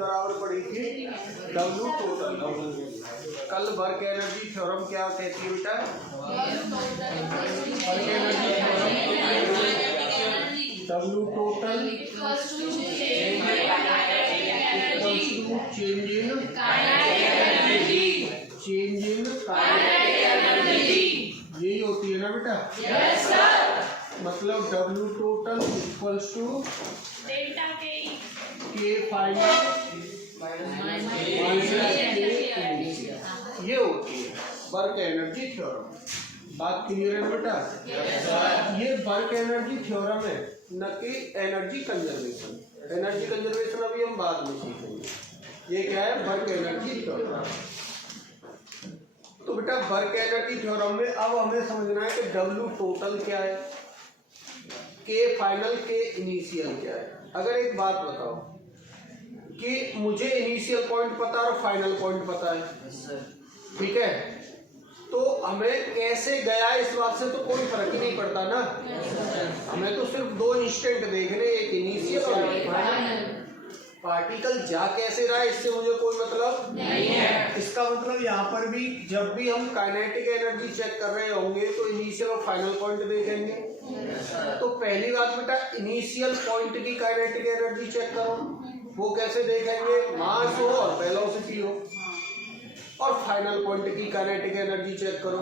बराबर पड़ी थी डब्ल्यू टोटल। कल वर्क एनर्जी थ्योरम क्या कहती है बेटा? Work energy W total change in यही होती है ना बेटा? Yes sir. मतलब W total equals to delta K final ये होती है वर्क एनर्जी थ्योरम। बात क्लियर है बेटा? ये वर्क एनर्जी थ्योरम है, न कि एनर्जी कंजर्वेशन। एनर्जी कंजर्वेशन अभी हम बाद में सीखेंगे। ये क्या है? Work energy theorem. तो बेटा वर्क एनर्जी थ्योरम में अब हमें समझना है कि डब्ल्यू टोटल क्या है, के फाइनल, के इनिशियल क्या है। अगर एक बात बताओ कि मुझे इनिशियल पॉइंट पता है और फाइनल पॉइंट पता है, ठीक है, तो हमें कैसे गया इस बात से तो कोई फर्क ही नहीं पड़ता ना। हमें तो सिर्फ दो इंस्टेंट देखने, एक इनिशियल और एक फाइनल। पार्टिकल जा कैसे रहा है इससे मुझे कोई मतलब नहीं है। इसका मतलब यहाँ पर भी जब भी हम काइनेटिक एनर्जी चेक कर रहे होंगे तो इनिशियल और फाइनल पॉइंट देखेंगे। तो पहली बात बेटा, इनिशियल पॉइंट की काइनेटिक एनर्जी चेक करो। वो कैसे देखेंगे? मास हो और वेलोसिटी हो। और फाइनल पॉइंट की काइनेटिक एनर्जी चेक करो,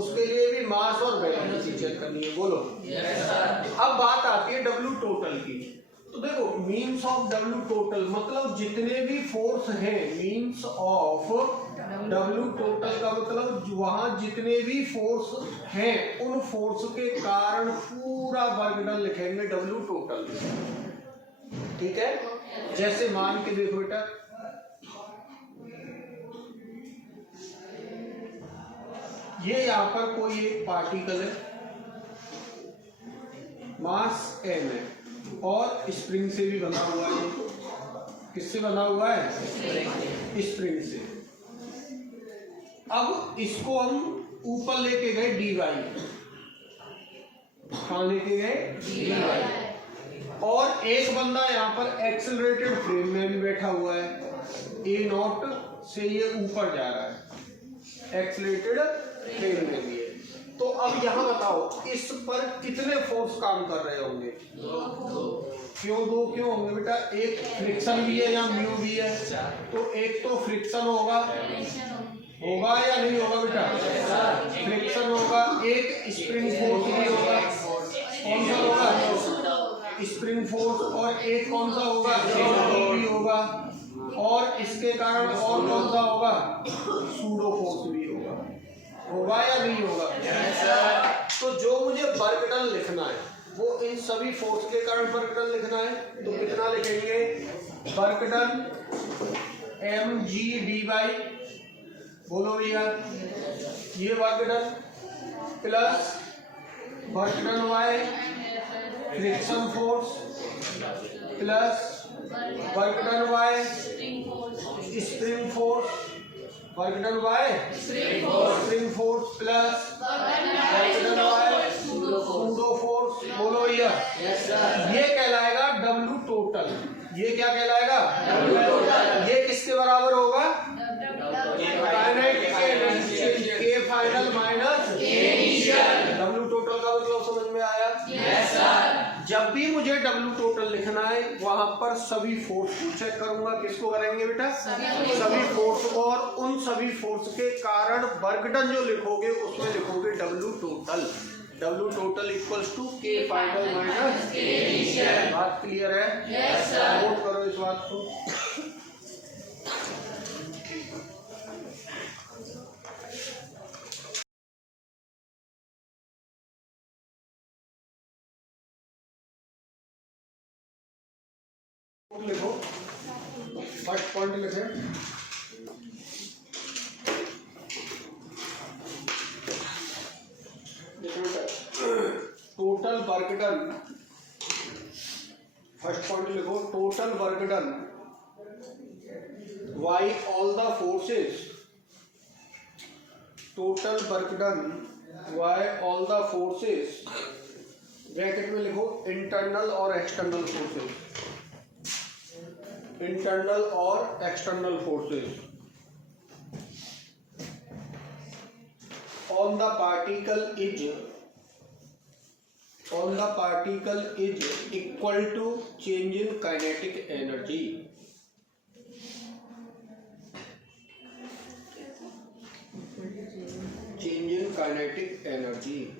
उसके लिए भी मास और वेलोसिटी चेक करनी है। बोलो। अब बात आती है डब्ल्यू टोटल की। तो देखो, मीन्स ऑफ डब्ल्यू टोटल मतलब जितने भी फोर्स हैं, मीन्स ऑफ डब्ल्यू टोटल का मतलब वहां जितने भी फोर्स हैं उन फोर्स के कारण पूरा वर्क डन लिखेंगे डब्ल्यू टोटल। ठीक है? जैसे मान के देखो बेटा, ये यहां पर कोई एक पार्टिकल है, मास m है और स्प्रिंग से भी बना हुआ है। किससे बना हुआ है? स्प्रिंग से। अब इसको हम ऊपर लेके गए dy, कहां लेके गए? dy। और एक बंदा यहाँ पर एक्सेलरेटेड फ्रेम में भी बैठा हुआ है, a नॉट से ये ऊपर जा रहा है, एक्सेलरेटेड फ्रेम में भी है। तो अब यहाँ बताओ इस पर कितने फोर्स काम कर रहे होंगे? क्यों दो क्यों होंगे बेटा? एक फ्रिक्शन भी है या म्यू भी है, तो एक तो फ्रिक्शन होगा या नहीं होगा बेटा? फ्रिक्शन होगा। एक स्प्रिंग फोर्स भी होगा। कौन सा होगा? Spring force. और एक कौन सा होगा? भी होगा। और इसके कारण और कौन सा होगा? सूडो फोर्स भी होगा। होगा या नहीं होगा? तो जो मुझे वर्क डन लिखना है वो इन सभी फोर्स के कारण वर्क डन लिखना है। तो कितना लिखेंगे? वर्क डन mg/dy, बोलो भैया, ये work done plus work done y friction force plus work done y spring force, work done y spring force plus work done y pseudo force. बोलो भैया। ये कहलाएगा डब्ल्यू टोटल। ये क्या कहलाएगा? W total. ये किसके बराबर होगा? काइनेटिक एनर्जी के final minus K initial. W total का मतलब समझ में आया? Yes sir. जब भी मुझे डब्ल्यू टोटल लिखना है वहां पर सभी फोर्स को चेक करूंगा। किसको करेंगे बेटा? सभी फोर्स। और उन सभी फोर्स के कारण वर्क डन जो लिखोगे उसमें लिखोगे W total. W total equals to K final minus K initial. बात क्लियर है? Yes sir. नोट करो इस बात को। लिखो, फर्स्ट पॉइंट लिखे, total work done. First point लिखो, total work done by all the forces. Total work done by all the forces, bracket में लिखो इंटरनल और एक्सटर्नल फोर्सेस। इंटरनल और external forces on the particle is equal to change in kinetic energy. Change in kinetic energy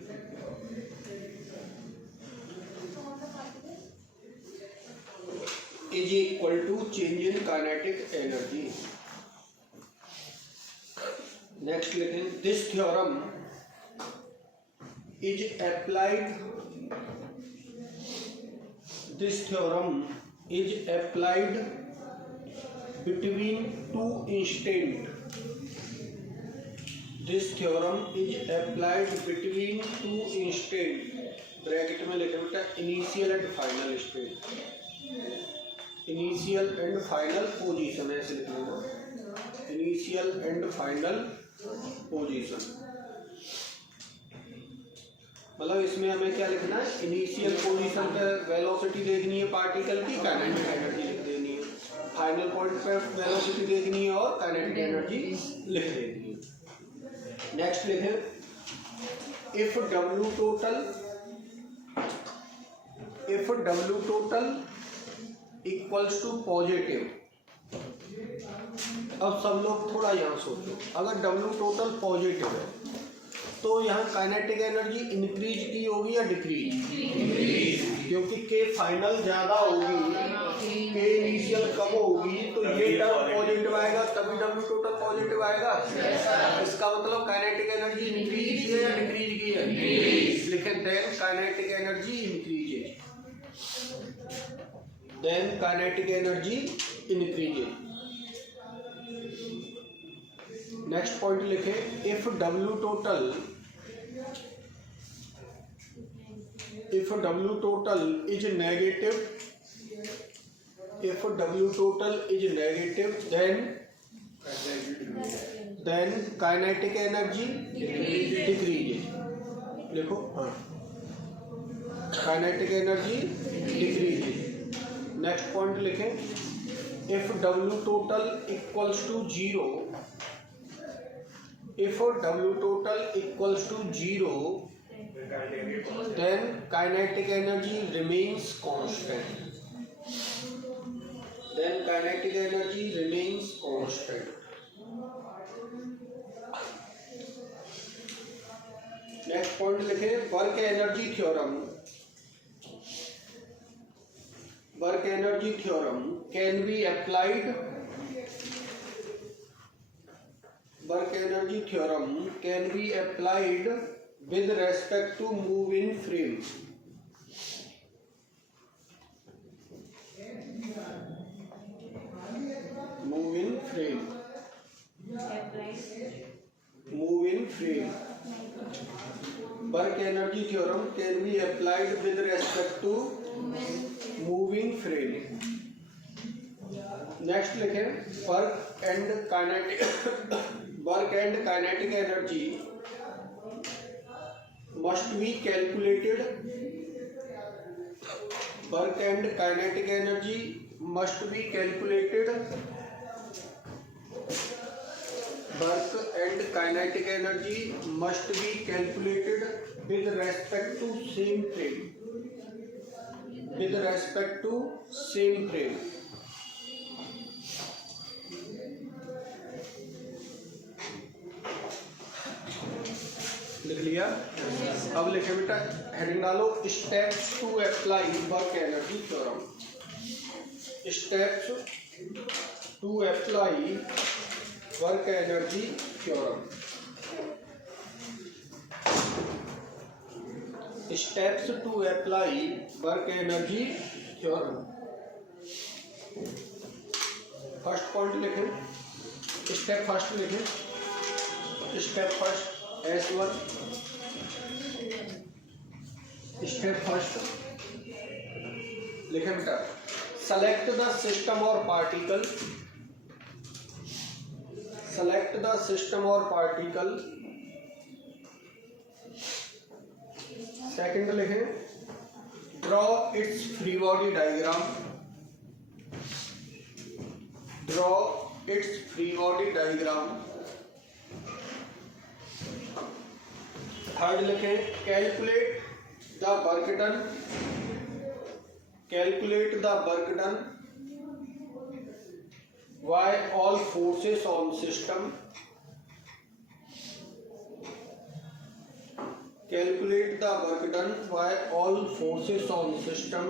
is equal to change in kinetic energy. Next लिखें, this theorem is applied between two instant. This theorem is applied between two instant. Bracket में लिखे बेटा initial and final state, initial and final position, ऐसे लिख लेना, initial and final position. मतलब इसमें हमें क्या लिखना है, इनिशियल पोजीशन पे वेलोसिटी देखनी है पार्टिकल की, काइनेटिक एनर्जी लिख देनी है, फाइनल पॉइंट पे वेलोसिटी देखनी है और काइनेटिक एनर्जी लिख देनी है। नेक्स्ट लिखें, if W total equals to positive. अब सब लोग थोड़ा यहाँ सोचो, अगर W टोटल पॉजिटिव है तो यहाँ काइनेटिक एनर्जी इंक्रीज की होगी या डिक्रीज? क्योंकि K फाइनल ज्यादा होगी, K इनिशियल कम होगी, तो ये टर्म पॉजिटिव आएगा तभी W टोटल पॉजिटिव आएगा। इसका मतलब काइनेटिक एनर्जी इंक्रीज की है या डिक्रीज की है? लिखे then kinetic energy increases, then kinetic energy increases. Next point लिखे, if W total is negative, then kinetic energy decreases. लिखो, हाँ, kinetic energy decreases. Next point लिखें, if W total equals to zero, then kinetic energy remains constant. Next point लिखे, work energy theorem can be applied with respect to moving frame. Work energy theorem can be applied with respect to moving frame. Next लिखें, work and kinetic energy must be calculated. Work and kinetic energy must be calculated with respect to same frame. लिख लिया? अब लिखे बेटा, heading डालो, steps to apply work energy theorem. Steps to apply work energy theorem. Steps to apply work energy theorem. First point लिखें, step first लिखें, step first S1, step first लिखें बेटा, सेलेक्ट द सिस्टम और particle, second लिखें, draw its free body diagram, draw its free body diagram. Third लिखें calculate the work done, calculate the work done by all forces on system, calculate the work done by all forces on system.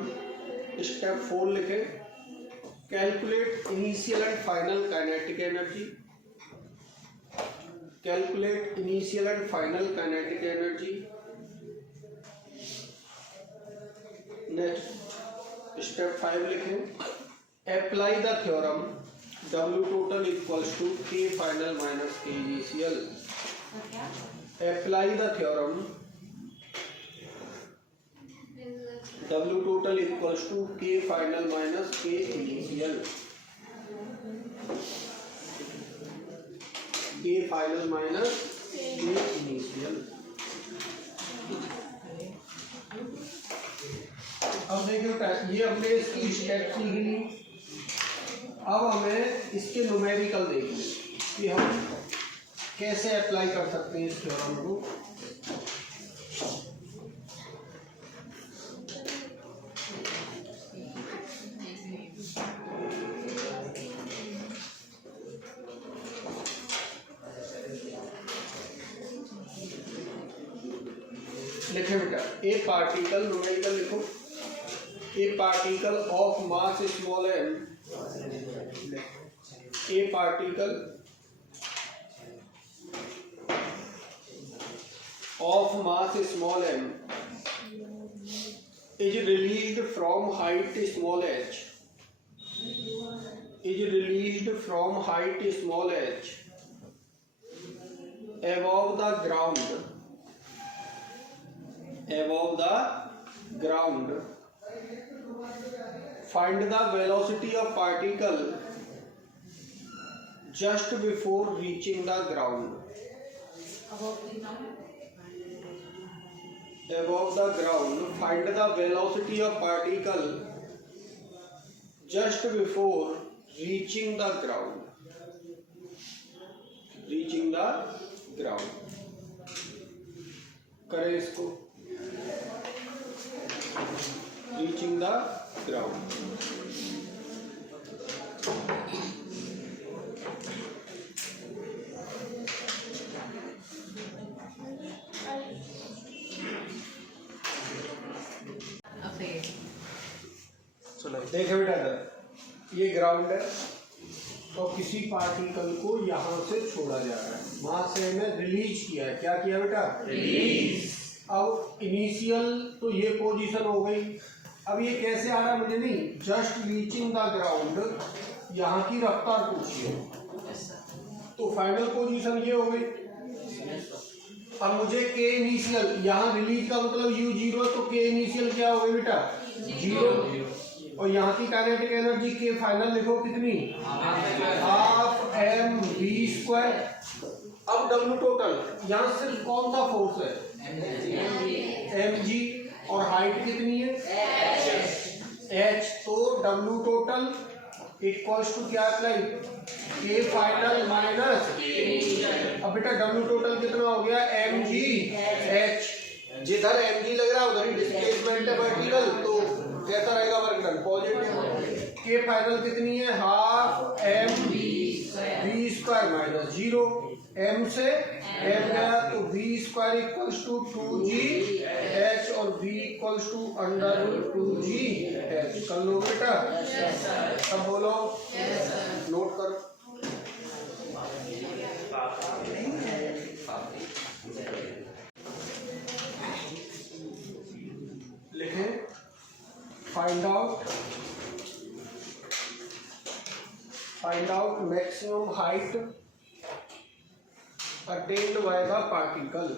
Step 4 लिखें calculate initial and final kinetic energy, calculate initial and final kinetic energy. Next step 5 लिखें apply the theorem W total equals to K final minus K initial। Apply the theorem W total equals to K final minus K initial, K final minus K initial। अब देखिए ये हमने इसकी step सीख ली। अब हमें इसके न्यूमेरिकल देखिए कि हम कैसे अप्लाई कर सकते हैं इस थ्योरम को। लिखे बेटा ए पार्टिकल, न्यूमेरिकल लिखो, a particle of mass small m, a particle of mass small m is released from height small h, is released from height small h above the ground, above the ground। Find the velocity of particle just before reaching the ground, above the ground। Find the velocity of particle just before reaching the ground, reaching the ground। करें इसको reaching the ground। देखे बेटा ये ground है तो किसी particle को यहाँ से छोड़ा जा रहा है, वहां से हमें रिलीज किया है। क्या किया बेटा? रिलीज। अब इनिशियल तो ये पोजीशन हो गई। अब ये कैसे आ रहा है मुझे नहीं, जस्ट रीचिंग द ग्राउंड, यहाँ की रफ्तार पूछिए तो फाइनल पोजीशन ये हो गई। अब मुझे के इनिशियल, यहाँ रिलीज का मतलब u0 तो के इनिशियल क्या हो गई बेटा? 0। और यहाँ की काइनेटिक एनर्जी के फाइनल लिखो कितनी? Half M v square. अब डब्ल्यू टोटल, यहाँ सिर्फ कौन सा फोर्स है? M g. और हाइट कितनी है? एच। तो डब्ल्यू टोटल इक्वल्स टू क्या अप्लाई? K final minus. अब बेटा डब्ल्यू टोटल कितना हो गया? M g h. जिधर एम जी लग रहा है उधर ही डिस्प्लेसमेंट है वर्टिकल, तो कैसा रहेगा work done? Positive. K final कितनी है? Half M v square minus 0। M से एम गया तो v square equals to 2g h और v equals to √2g h. कर लो बेटा? सब बोलो। नोट करो। लिखें find out maximum height attained by the particle।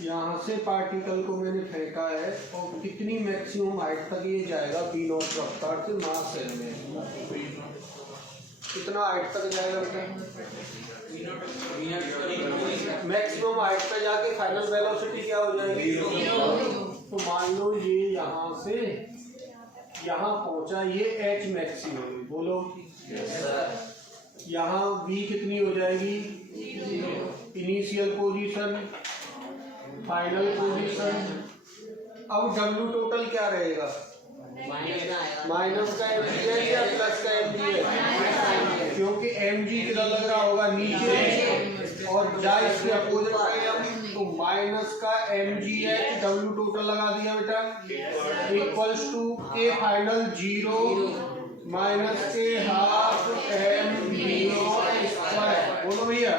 यहाँ से पार्टिकल को मैंने फेंका है और कितनी मैक्सिमम हाइट तक ये जाएगा बी नॉट रफ्तार से मास सेल में, कितना हाइट तक जाएगा बेटा? मैक्सिमम हाइट पे जाके फाइनल वेलोसिटी क्या हो जाएगी? तो मान लो ये यहाँ से यहाँ पहुंचा, ये एच मैक्सिमम, बोलो यहाँ v कितनी हो जाएगी, इनिशियल पोजीशन, फाइनल पोजीशन। अब W टोटल क्या रहेगा, माइनस का mg या प्लस का mg, क्योंकि mg किधर लग रहा होगा, नीचे, और जा इसके अपोजिट है हम, तो माइनस का mgh W टोटल लगा दिया बेटा, equals to K final 0 minus K half mg0 square, बोलो भैया,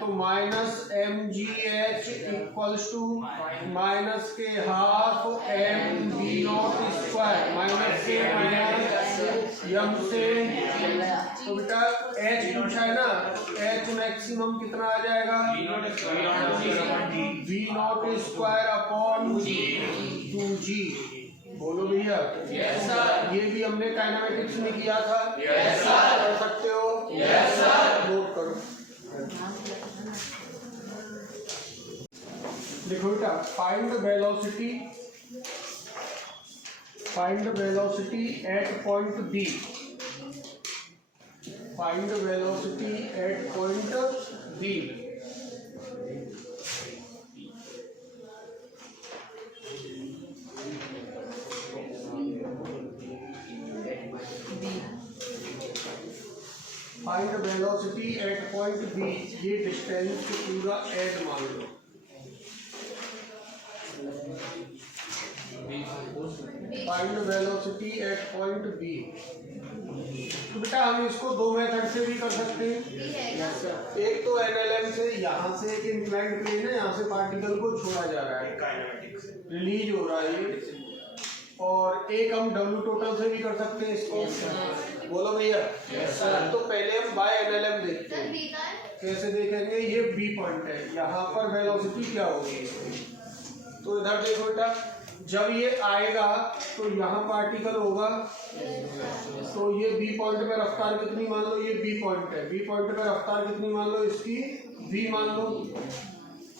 तो minus mgh equals to minus K half mg0 square, minus से माइनस यम से, तो बेटा h पूछा है ना, h मैक्सिमम कितना आ जाएगा, v0 स्क्वायर अपॉन 2g, बोलो भैया, ये भी हमने काइनेमेटिक्स में किया था, कर सकते हो, नोट करो, देखो बेटा, find velocity at point B, find velocity at point B. Find velocity at point B, ये डिस्टेंस पूरा एड मान लो, find velocity at point B. तो बेटा हम इसको दो मेथड से भी कर सकते हैं, एक तो एनएलएम से, यहाँ से एक इंक्लाइंड प्लेन है, यहाँ से पार्टिकल को छोड़ा जा रहा है, काइनेमेटिक्स रिलीज हो रहा है, और एक हम डब्ल्यू टोटल से भी कर सकते हैं इसको, बोलो भैया, तो पहले हम बाय एनएलएम देखते हैं, कैसे देखेंगे, ये बी पॉइंट है, यहाँ पर वेलोसिटी क्या होगी, तो इधर देखो बेटा, जब ये आएगा तो यहाँ पार्टिकल होगा, तो ये बी पॉइंट पे रफ्तार कितनी मान लो, ये बी पॉइंट है, बी पॉइंट पे रफ्तार कितनी मान लो, इसकी v मान लो।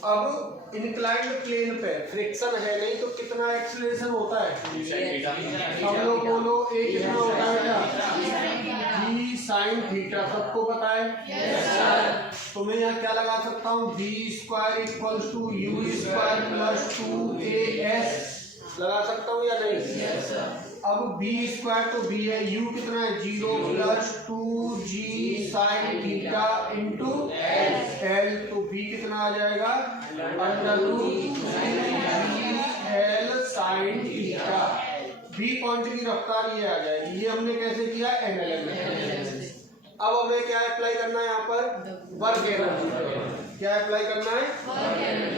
अब इंक्लाइंड प्लेन पे फ्रिक्शन है नहीं, तो कितना एक्सीलरेशन होता है, सब लोग बोलो, एक कितना होता है, v साइन थीटा, सबको पता है, तो मैं यहाँ क्या लगा सकता हूँ, v square equals to u square plus 2as लगा सकता हूँ या नहीं, अब b स्क्वायर तो b है, u कितना है, 0 plus 2g sine theta into l, तो b कितना आ जाएगा, √l sine theta, b point की रफ्तार ये आ जाएगी, ये हमने कैसे किया, एनएलएम में। अब हमें क्या अप्लाई करना है, यहाँ पर वर्क एनर्जी, क्या अप्लाई करना है,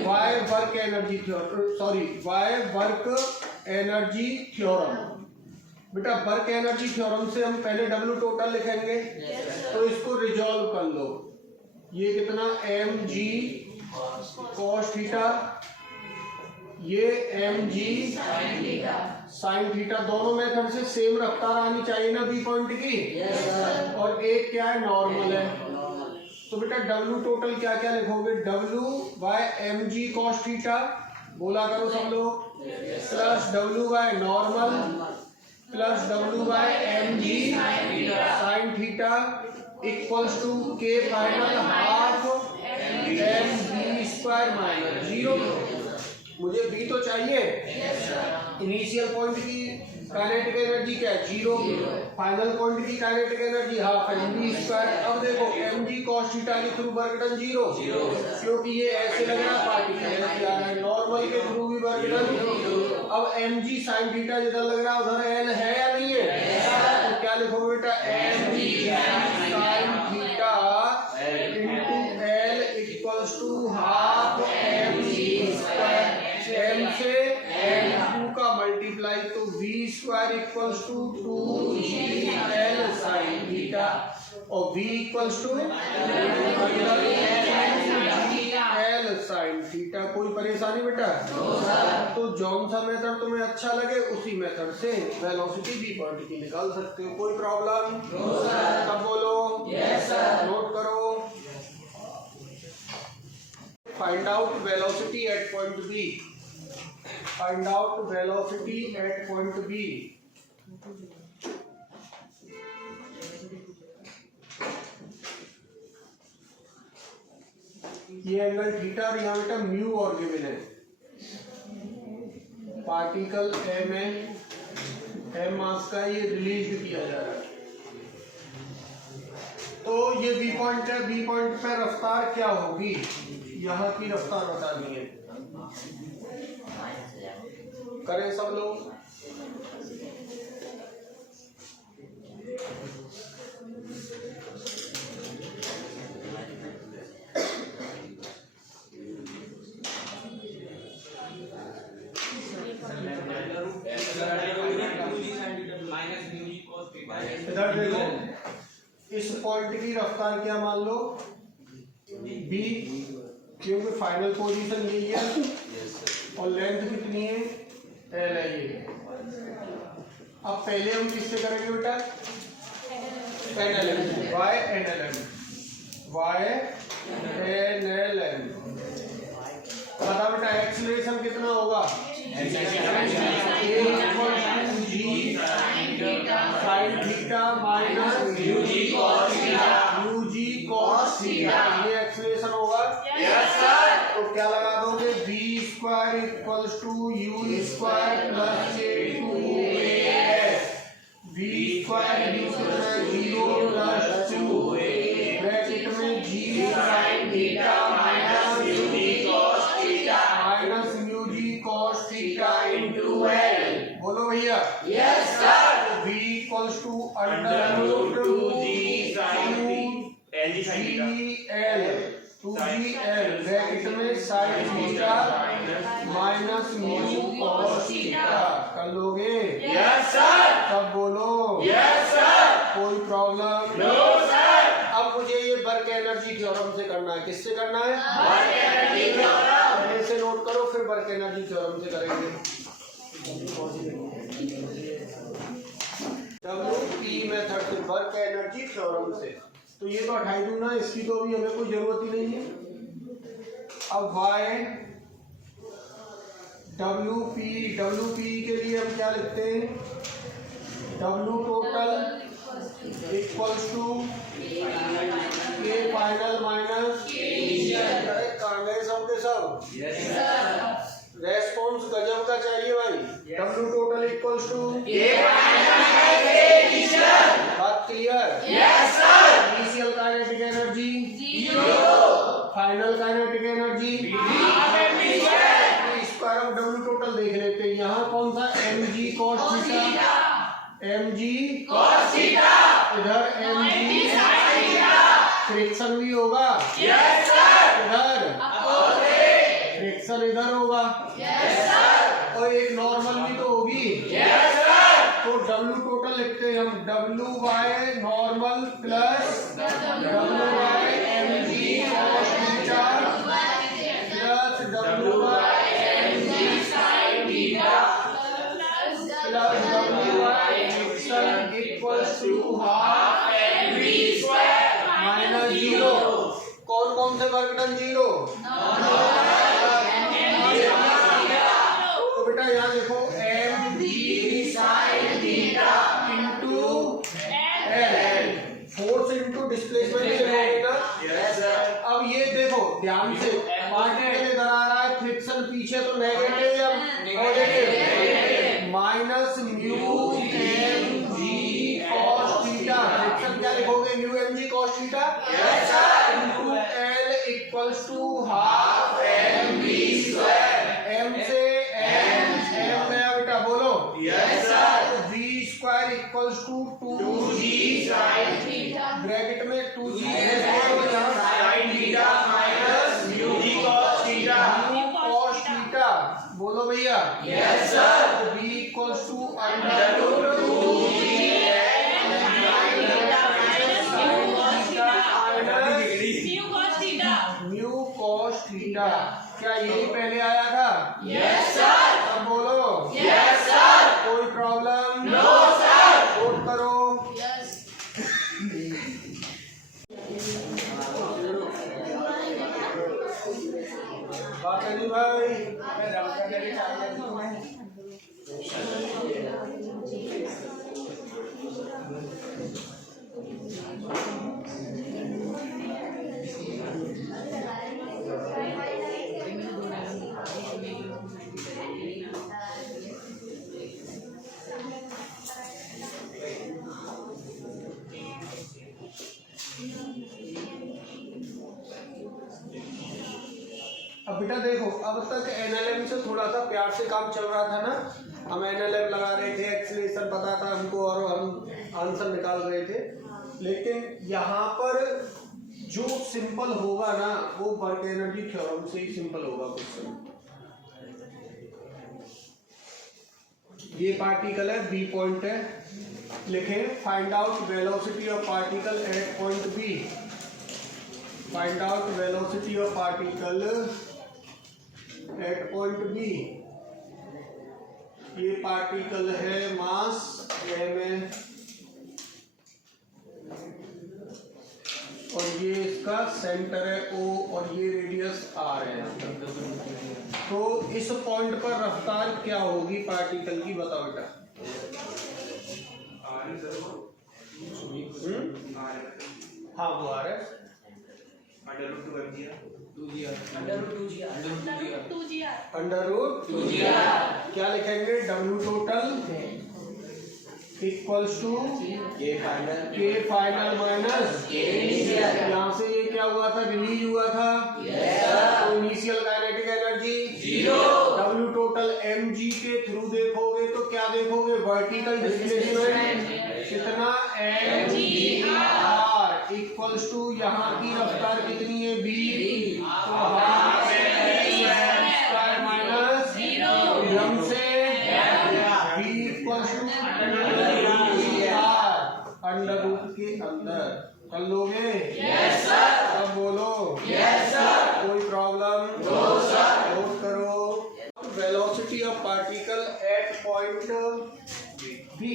why work energy theorem, sorry why work energy theorem. बेटा वर्क एनर्जी थ्योरम से हम पहले डब्ल्यू टोटल लिखेंगे, तो इसको रिजॉल्व कर लो, ये कितना mg cos थीटा, ये mg साइन थीटा, दोनों मेथड से सेम रफ्तार आनी चाहिए ना बी पॉइंट की, और एक क्या है, नॉर्मल है, तो बेटा डब्ल्यू टोटल क्या क्या लिखोगे, w by mg cos theta, बोला करो सब लोग, plus w by normal plus w by mg sine theta equals to K final half mv square minus 0। मुझे b तो चाहिए, इनिशियल पॉइंट की काइनेटिक एनर्जी क्या है, 0, फाइनल पॉइंट की kinetic energy half mv square. अब देखो mg cos थीटा के थ्रू वर्क डन 0, क्योंकि ये ऐसे लग रहा है पार्टिकल ऐसे आ रहा है, नॉर्मल के थ्रू भी वर्क डन। अब mg sin थीटा जिधर लग रहा है उधर l है या नहीं है, तो क्या लिखोगे बेटा, mg sin theta into l equals to half mv square, m से m2 का मल्टीप्लाई, तो v square equals to 2gl sin theta, और v equals to l sin theta. कोई परेशानी बेटा, तो जौन सा मेथड तुम्हें अच्छा लगे उसी मेथड से वेलोसिटी बी पॉइंट की निकाल सकते हो, कोई प्रॉब्लम, सब बोलो, नोट करो। Find out velocity at point B, find out velocity at point B. ये एंगल थीटा और यहाँ बेटा म्यू और गिवन है। पार्टिकल एम मास का ये रिलीज किया जा रहा है। तो ये बी पॉइंट है, बी पॉइंट पे रफ्तार क्या होगी, यहाँ की रफ्तार बतानी है। करें सब लोग। इधर देखो, इस पॉइंट की रफ्तार क्या मान लो, बी, क्योंकि फाइनल पोजीशन यही है और लेंथ कितनी है, एल है ये। अब पहले हम किससे करेंगे बेटा, NLM, why NLM, why NLM. बता बेटा एक्सीलरेशन कितना होगा, sine theta minus mu g cos theta, ये एक्सीलरेशन होगा। Yes sir. तो क्या लगा दोगे, v square equals to u square plus के two a s, v square zero plus two bracket में g sine theta minus mu g cos theta into l. बोलो भैया। Yes sir. v equals to under root 2g l bracket में sine theta minus mu cos theta. कर लोगे? Yes sir. सब बोलो। Yes sir. कोई problem? No sir. अब मुझे ये वर्क एनर्जी थ्योरम से करना है। किससे करना है? Work energy theorem. पहले से नोट करो, फिर वर्क एनर्जी थ्योरम से करेंगे। WP मेथड से, वर्क एनर्जी थ्योरम से। तो ये तो हटाई दूं ना, इसकी तो अभी हमें कोई जरूरत ही नहीं है। अब Y WP के लिए हम क्या लिखते हैं, W total equals to K final minus K initial. कहाँ गए सबके सब? Yes sir. रेस्पॉन्स गजब का चाहिए भाई। W टोटल इक्वल्स टू बात clear? Yes sir. Initial kinetic energy 0, final kinetic energy square of W total देख लेते हैं। यहाँ कौन सा mg cos theta, mg cos theta, इधर mg sin थीटा। फ्रिक्शन भी होगा। Yes sir. इधर फ्रिक्शन इधर होगा। Yes sir. और एक नॉर्मल भी तो होगी। Yes sir. तो W टोटल लिखते हैं हम, WY normal plus WY mg cos theta plus WY mg sin theta plus WY friction equals to half mv square minus 0। कौन कौन से वर्क डन 0? तो बेटा यहाँ देखो mg sin theta into L, force into displacement से होगा। Yes sir. अब ये देखो ध्यान से, पार्टिकल इधर आ रहा है, फ्रिक्शन पीछे, तो नेगेटिव या positive, minus mu mg cos theta. Friction क्या लिखोगे, mu mg cos theta. Yes sir. Into L equals to half mv square. m से m गया बेटा, बोलो। Yes sir. v square equals to 2g sin theta bracket में 2g sin theta minus mu g cos theta, cos theta. बोलो भैया। Yes sir. v equals to under root 2g mu cos theta. क्या यही पहले आया था? Yes sir. अब बोलो। Yes sir. कोई प्रॉब्लम? No sir. नोट करो। यस। बाकी भाई अब बेटा देखो, अब तक एनएलएम से थोड़ा सा प्यार से काम चल रहा था ना, हम एनएलएम लगा रहे थे, एक्सलेशन पता था हमको और हम आंसर निकाल रहे थे। लेकिन यहाँ पर जो सिंपल होगा ना वो वर्क एनर्जी थ्योरम से ही सिंपल होगा क्वेश्चन। ये पार्टिकल है, बी पॉइंट है, लिखें find out velocity of particle at point B. Find out velocity of particle at point B. ये पार्टिकल है मास m है और ये इसका सेंटर है O और ये रेडियस r है। तो इस पॉइंट पर रफ्तार क्या होगी पार्टिकल की, बताओ बेटा। हाँ वो आ रहा है √2gr। क्या लिखेंगे, W total equals to K final minus यहाँ से ये क्या हुआ था, रिलीज हुआ था, तो initial kinetic energy 0। W total mg के थ्रू देखोगे तो क्या देखोगे, वर्टिकल डिस्प्लेसमेंट कितना mgr इक्वल्स टू यहाँ की रफ्तार कितनी है v, तो माइनस 0 से v equals to under root के अंदर। कर लोगे? Yes sir. अब बोलो यस सर। कोई प्रॉब्लम? No sir. नोट करो, velocity of particle at point B.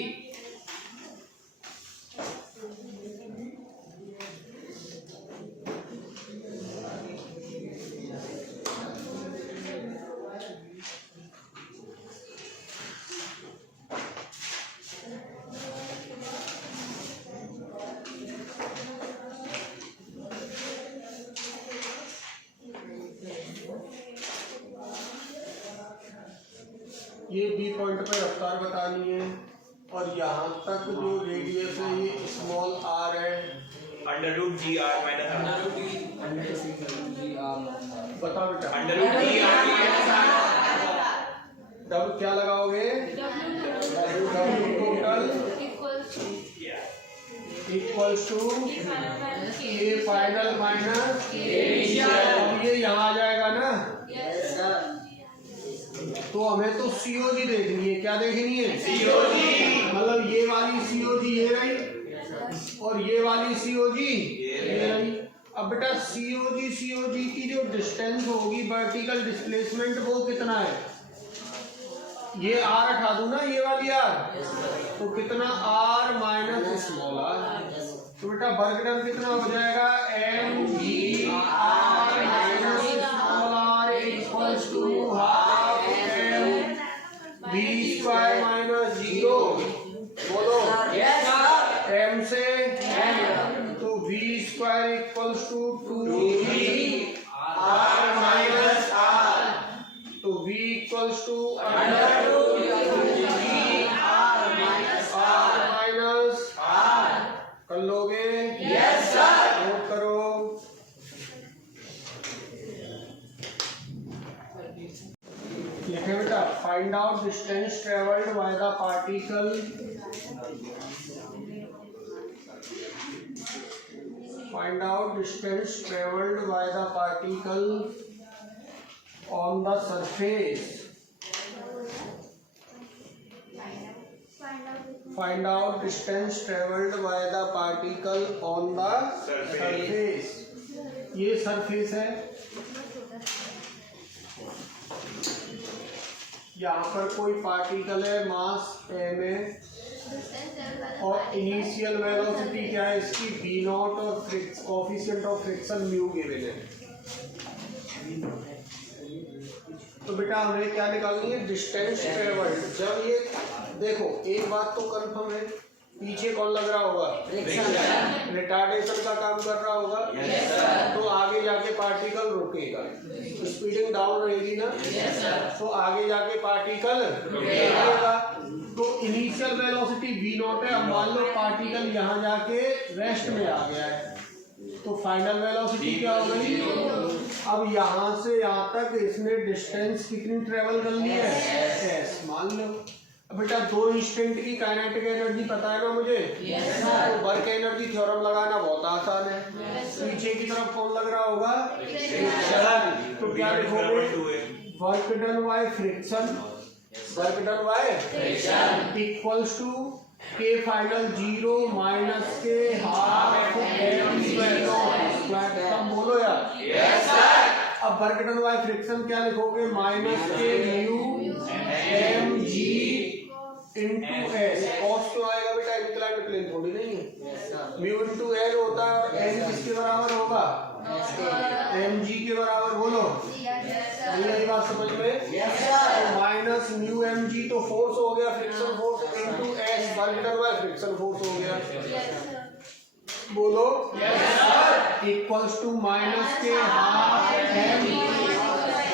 ये बी पॉइंट पे रफ्तार बतानी है और यहाँ तक जो रेडियस है ये स्मॉल r है, √gr माइनस बताओ बेटा। √gr तब क्या लगाओगे, W total equals to K final minus ये यहाँ आ जाएगा ना। तो हमें तो सीओजी देखनी है, क्या देखनी है, सीओजी। मतलब ये वाली सीओजी ये रही और ये वाली सीओजी ये रही। अब बेटा सीओजी की जो डिस्टेंस होगी वर्टिकल डिस्प्लेसमेंट वो कितना है, ये r हटा दूं ना, ये वाली r, तो कितना r माइनस स्मॉल r। तो बेटा वर्क डन कितना हो जाएगा, mgr minus small r equals to v square minus 0। बोलो यस सर। m से तो v square equals to 2v r minus r, तो v equals to under root r minus r। कर लोगे? Yes sir. नोट करो, लिखे बेटा find out distance travelled by the particle find out distance travelled by the particle on the surface. Find out distance travelled by the particle on the surface. ये surface है, यहाँ पर कोई particle है, mass m है और initial velocity क्या है इसकी, v नॉट और coefficient of friction mu given है। तो बेटा हमें क्या निकालनी है, डिस्टेंस ट्रेवल्ड। जब ये देखो एक बात तो कंफर्म है पीछे कौन लग रहा होगा? रिटार्डेशन का काम कर रहा होगा। तो आगे जाके पार्टिकल रुकेगा, स्पीडिंग डाउन रहेगी ना, तो आगे जाके पार्टिकल रुकेगा। तो इनिशियल वेलोसिटी v नॉट है। अब मान लो पार्टिकल यहाँ जाके रेस्ट में आ गया है, तो फाइनल वेलोसिटी क्या हो गई? अब यहाँ से यहाँ तक इसने डिस्टेंस कितनी ट्रेवल कर ली है? s मान लो। अब बेटा 2 इंस्टेंट की काइनेटिक एनर्जी पता है ना मुझे, तो वर्क एनर्जी थ्योरम लगाना बहुत आसान है। पीछे की तरफ कौन लग रहा होगा? तो क्या लिखोगे? Work done by friction, work done by equals to K final 0 minus K half m square. सब बोलो यार। अब वर्क डन बाय फ्रिक्शन क्या लिखोगे? Minus K mu M G into S. Cos क्यों आएगा बेटा? इंक्लाइंड प्लेन थोड़ी नहीं है। म्यू इंटू एल होता है और एन किसके बराबर होगा? एम जी के बराबर। बोलो यही बात समझ में? माइनस म्यू एम जी तो फोर्स हो गया, friction force, into S work done by friction force हो गया। बोलो equals to minus K half M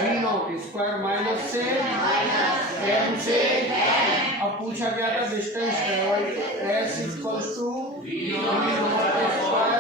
V not square minus से एम से। अब पूछा गया था distance travel, S equals to V not square